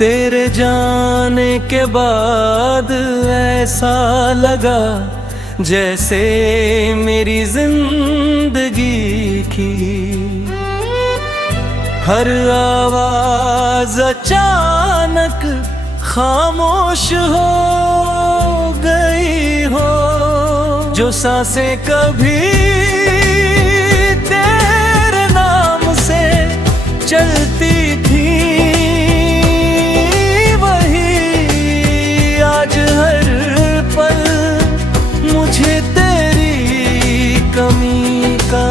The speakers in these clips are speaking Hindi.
तेरे जाने के बाद ऐसा लगा जैसे मेरी जिंदगी की हर आवाज अचानक खामोश हो गई हो। जो सांसें कभी तेरे नाम से चलती थी वही आज हर पल मुझे तेरी कमी का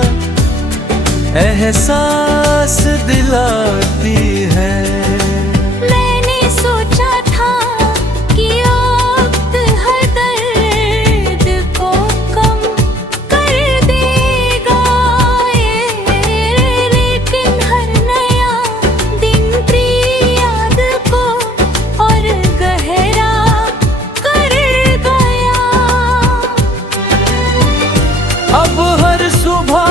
एहसास दिलाती है। मैंने सोचा था कि वक्त हर दर्द को कम कर देगा, लेकिन हर नया दिन प्रिय याद को और गहरा कर गया। अब हर सुबह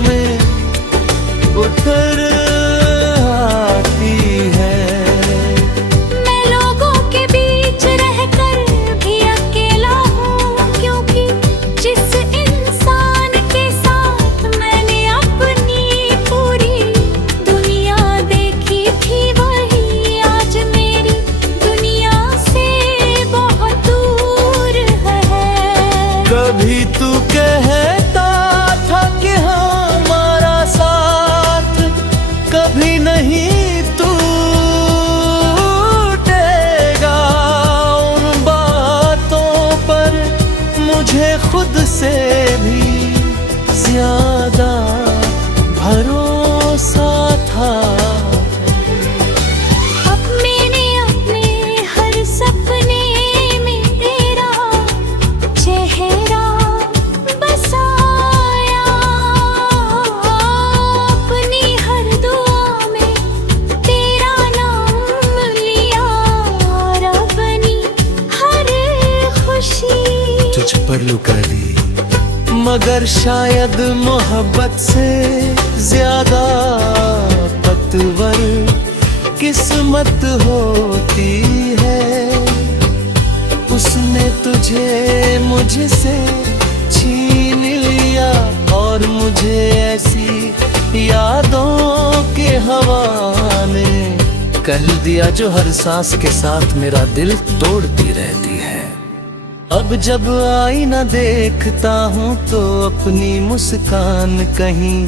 में उतर आती है। मैं लोगों के बीच रहकर भी अकेला हूँ, क्योंकि जिस इंसान के साथ मैंने अपनी पूरी दुनिया देखी थी वही आज मेरी दुनिया से बहुत दूर है। कभी तू कहता था कि हमारा साथ कभी नहीं टूटेगा। उन बातों पर मुझे खुद से भी ज्यादा भरोसा था। अब मैंने अपने हर सपने में तेरा चेहरा बसाया, अपनी हर दुआ में तेरा नाम लिया, और अपनी हर खुशी तुझ पर लुका दी। मगर शायद मोहब्बत से ज्यादा पतवर किस्मत होती है। उसने तुझे मुझसे छीन लिया और मुझे ऐसी यादों के हवाले कर दिया जो हर सांस के साथ मेरा दिल तोड़ती रहती है। अब जब आईना देखता हूँ तो अपनी मुस्कान कहीं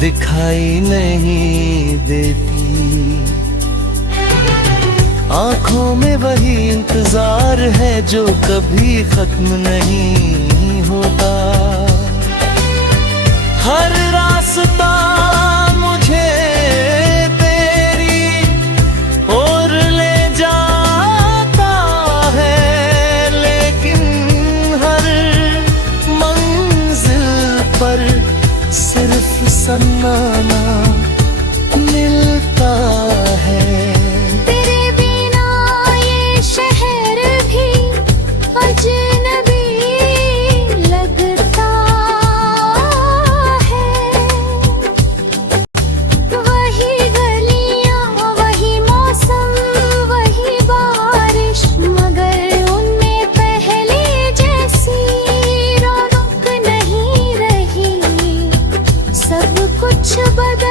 दिखाई नहीं देती। आँखों में वही इंतजार है जो कभी खत्म नहीं होता। हर रास्ता मुझे तेरी ओर ले जाता है, लेकिन हर मंजिल पर सिर्फ सन्नाटा मिलता है। तेरे बिना ये शहर भी अजनबी लगता है। वही गलियां, वही मौसम, वही बारिश, मगर उनमें पहले जैसी रौनक नहीं रही। सब कुछ बदल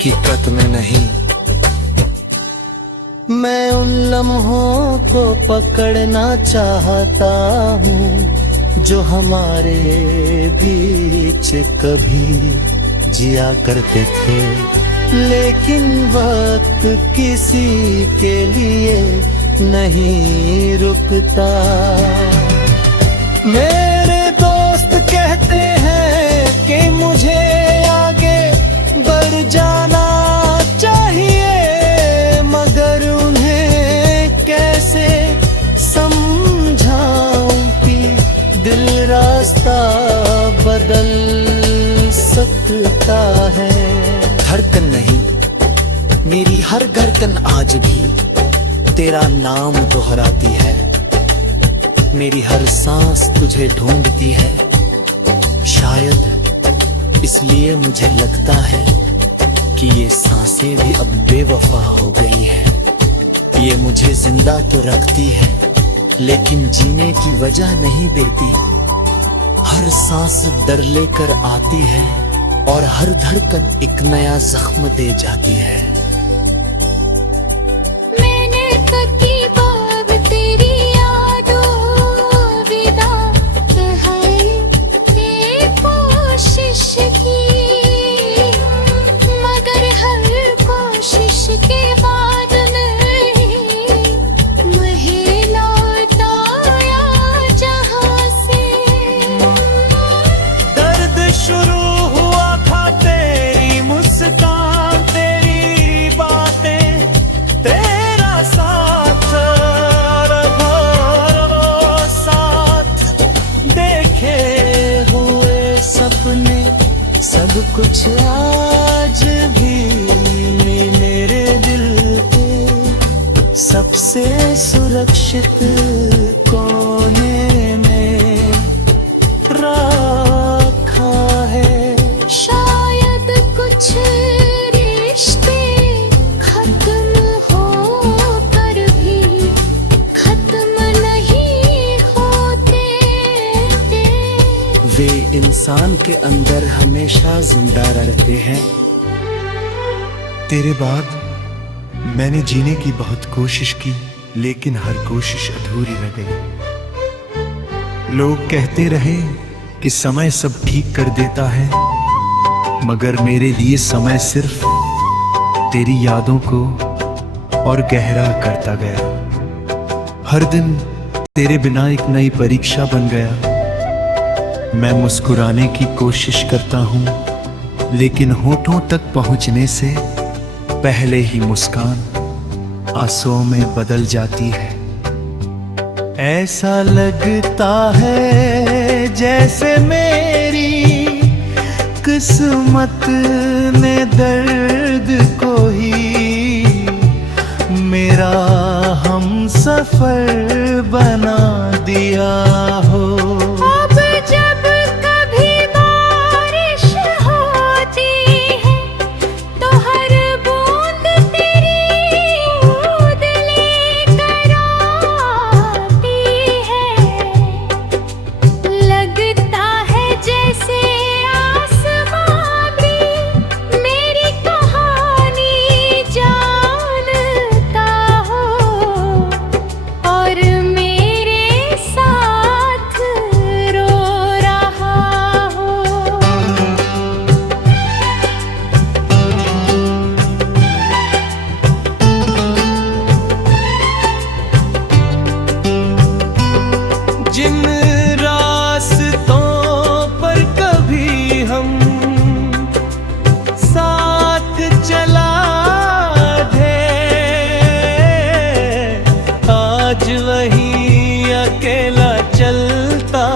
हकीकत में नहीं। मैं उन लम्हों को पकड़ना चाहता हूँ जो हमारे बीच कभी जिया करते थे, लेकिन वक्त किसी के लिए नहीं रुकता। मेरे दोस्त कहते हैं कि मुझे आगे बढ़ जाना चाहिए, मगर उन्हें कैसे समझाऊं कि दिल रास्ता बदल सकता है। धड़कन नहीं, मेरी हर धड़कन आज भी तेरा नाम दोहराती है। मेरी हर सांस तुझे ढूंढती है। शायद इसलिए मुझे लगता है कि ये सांसें भी अब बेवफा हो गई है। ये मुझे जिंदा तो रखती है, लेकिन जीने की वजह नहीं देती। हर सांस डर लेकर आती है और हर धड़कन एक नया जख्म दे जाती है। मैंने कती बाब तेरी यादों विदा है कोशिश की, मगर हर कोशिश के बाद नहीं लौटाया जहां से। दर्द शुरू हुआ था तेरी मुस्कान, तेरी बातें, तेरा साथ और साथ देखे हुए सपने, सब कुछ आज भी मेरे दिल के सबसे सुरक्षित कोने में रखा है। शायद कुछ रिश्ते खत्म होकर भी खत्म नहीं होते। वे इंसान के अंदर हमेशा जिंदा रहते हैं। तेरे बाद मैंने जीने की बहुत कोशिश की, लेकिन हर कोशिश अधूरी रह गई। लोग कहते रहे कि समय सब ठीक कर देता है, मगर मेरे लिए समय सिर्फ तेरी यादों को और गहरा करता गया। हर दिन तेरे बिना एक नई परीक्षा बन गया। मैं मुस्कुराने की कोशिश करता हूँ, लेकिन होठों तक पहुँचने से पहले ही मुस्कान आंसुओं में बदल जाती है। ऐसा लगता है जैसे मेरी किस्मत ने दर्द को ही मेरा हम सफर बना दिया हो। अब जब कभी बारिश होती है तो हर बूंद तेरी बूंद लेकर आती है। लगता है जैसे आसमां भी मेरी कहानी जानता हो और मेरे साथ रो रहा हो। जिन रास्तों पर कभी हम साथ चला थे, आज वही अकेला चलता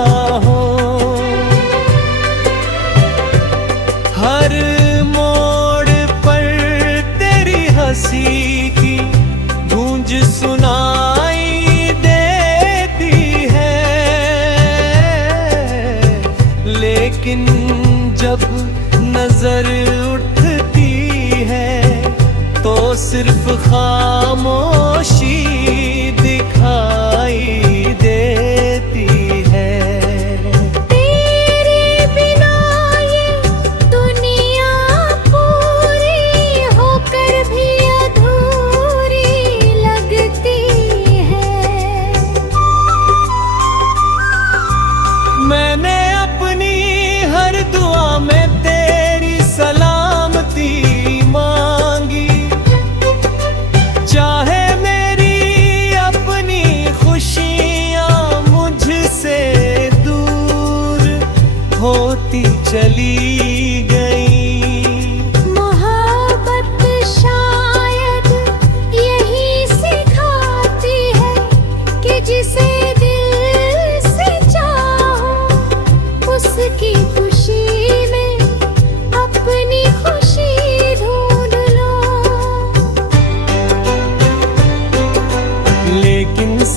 हो। हर मोड़ पर तेरी हंसी की गूंज सुनाई देती है, लेकिन जब नजर उठती है तो सिर्फ खामोशी दिखाई देती है। तेरे बिना ये दुनिया पूरी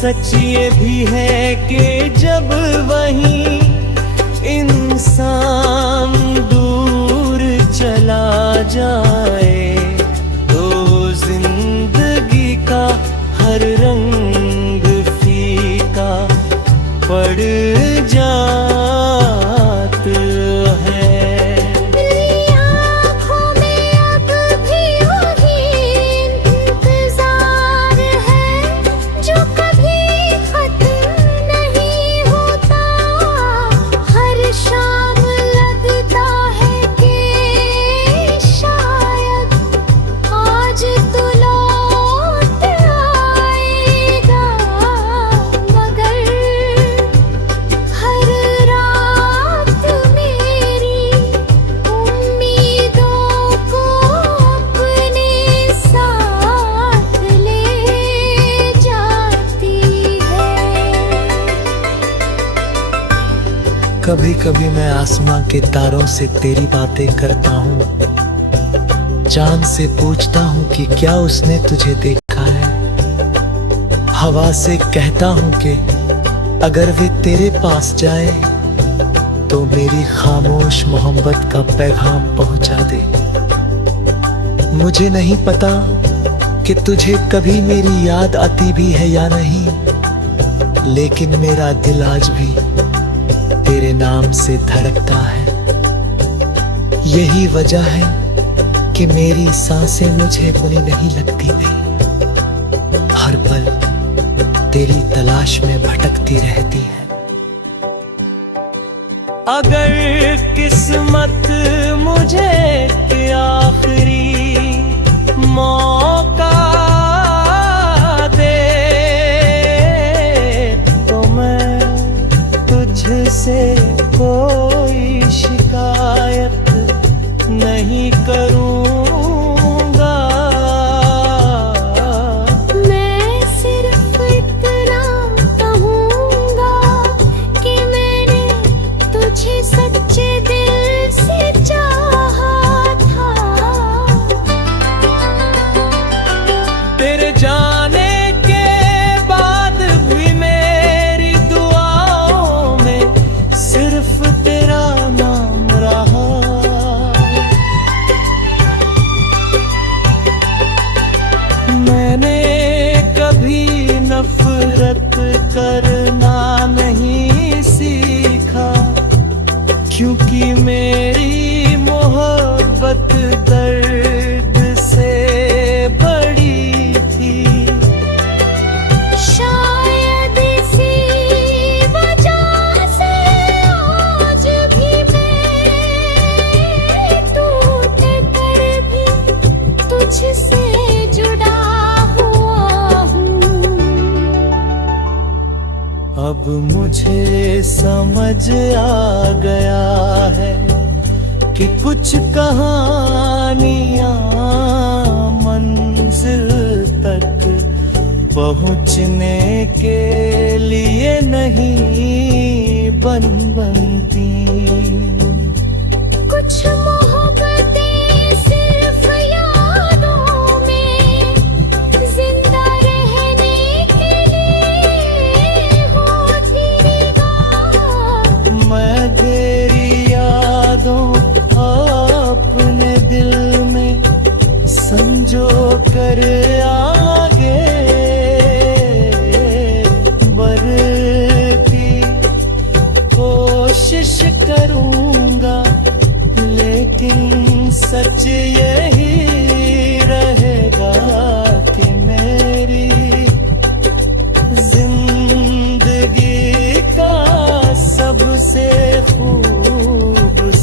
सच ये भी है कि जब वही इंसान दूर चला जाए तो जिंदगी का हर रंग फीका पड़ जात है। मेरी आँखों में अब भी वही इंतजार है जो कभी खत्म नहीं होता। हर शाम लगता है कि शायद आज तो लौट आएगा, मगर हर रात मेरी उम्मीदों को अपने साथ ले जाती है। कभी कभी मैं आसमां के तारों से तेरी बातें करता हूँ, चांद से पूछता हूँ कि क्या उसने तुझे देखा है। हवा से कहता हूँ कि अगर वे तेरे पास जाए तो मेरी खामोश मोहब्बत का पैगाम पहुंचा दे। मुझे नहीं पता कि तुझे कभी मेरी याद आती भी है या नहीं, लेकिन मेरा दिल आज भी तेरे नाम से धड़कता है। यही वजह है कि मेरी सांसें मुझे बुरी नहीं लगती नहीं, हर पल तेरी तलाश में भटकती रहती है। अगर किस्मत मुझे आखिरी मौका दे तो मैं तुझसे कोई शिकायत नहीं करूँगा। मैं सिर्फ इतना कहूँगा कि मैंने तुझे सच्चे दिल से चाहा था। तेरे जाने के बाद भी मेरी दुआओं में सिर्फ तेरा नाम रहा। मैंने कभी नफरत करना नहीं सीखा, क्योंकि मेरी मोहब्बत दर्द से बड़ी थी। शायद इसी वजह से आज भी मैं टूट कर भी तुझसे जुड़ा हुआ हूँ। अब मुझे समझ आ गया है कि कुछ कहानियां मंजिल तक पहुंचने के लिए नहीं बनती। कुछ मोहब्बतें सिर्फ यादों में जिंदा रहने के लिए होती निगाह। मैं तेरी यादों अपने दिल में संजो कर आगे बढ़ती कोशिश करूंगा, लेकिन सच यही रहेगा कि मेरी जिंदगी का सबसे खूबसूरत